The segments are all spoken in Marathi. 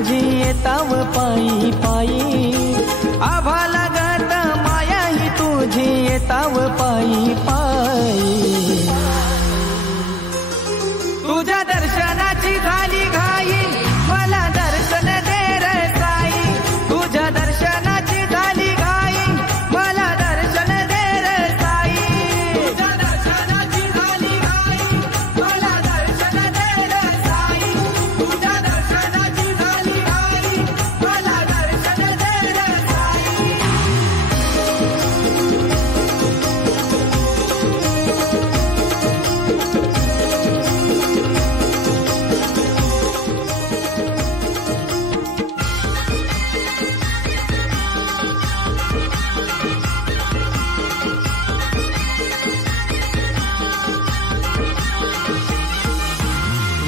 तुझी येताव पायी पायी, आभा लागत माया ही तुझी येताव पायी पायी। तुझ्या दर्शनाची झाली घाई, मला दर्शन दे रे साई। तुझ्या दर्शनाची झाली घाई, मला दर्शन दे रे साई। तुझ्या दर्शनाची झाली घाई, मला दर्शन दे रे साई। तुझ्या दर्शनाची झाली घाई, मला दर्शन दे रे साई।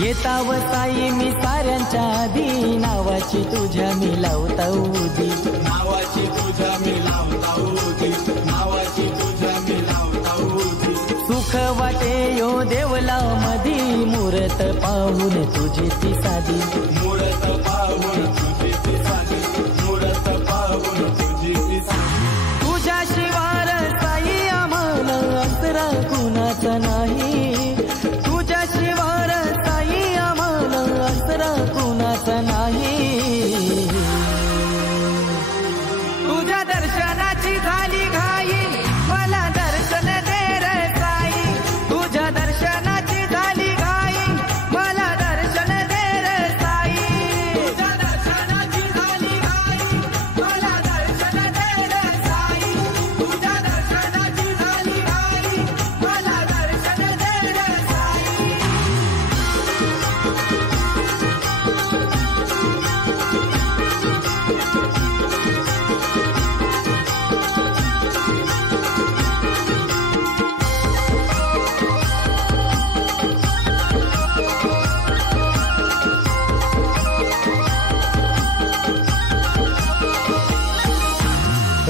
येताव साई मी साऱ्यांच्या आधी, नावाची तुझ्या मी लावता उदी। नावाची तुझ्या मी लावता उदी, नावाची तुझ्या मी लावता उदी। सुख वाटे यो देवला मधी, मूरत पाहून तुझी ती साधी। मूरत पाहून तुझी ती साधी, मूरत पाहून तुझी ती साधी। तुझ्या शिवार साई आम्हाला आसरा कुणाचा नाही। तुझ्या शिवार साई आम्हाला आसरा कुणाचा नाही। तुझ्या दर्शनाची झाली घाई, मला दर्शन दे रे साई। तुझ्या दर्शनाची झाली घाई, मला दर्शन दे रे साई। तुझ्या दर्शनाची झाली घाई, मला दर्शन दे रे साई। तुझ्या दर्शनाची झाली घाई, मला दर्शन दे रे साई।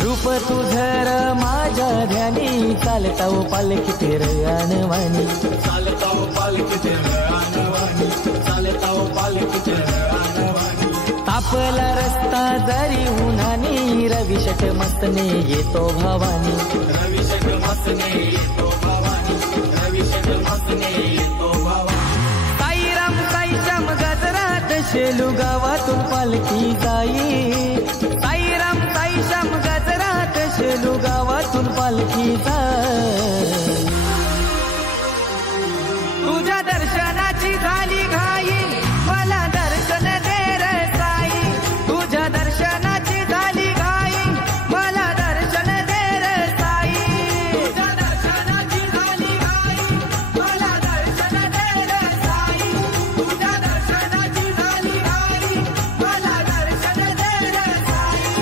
रूप तुझर माझ्या ध्यानी, चालताव पालखीत रयानवानी। चालताव पालखीत रयानवानी, चालताव पालखीत रयानवानी। तापला रस्ता जरी उन्हानी, रविशट मस्तने येतो भवानी। रविशट मस्तने येतो भवानी, रविशट मस्तने येतो भवानी। साईराम साईश्याम गजरात शेलू गावातून पालखी जाई। साईराम साईश्याम गजरात शेलू गावातून पालखी जाई। तुझ्या दर्शनाची झाली घाई, मला दर्शन दे रे साई। तुझ्या दर्शनाची झाली घाई, मला दर्शन दे रे साई। तुझ्या दर्शनाची झाली घाई, मला दर्शन दे रे साई। तुझ्या दर्शनाची झाली घाई, मला दर्शन दे रे साई।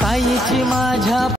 साईची माझ्या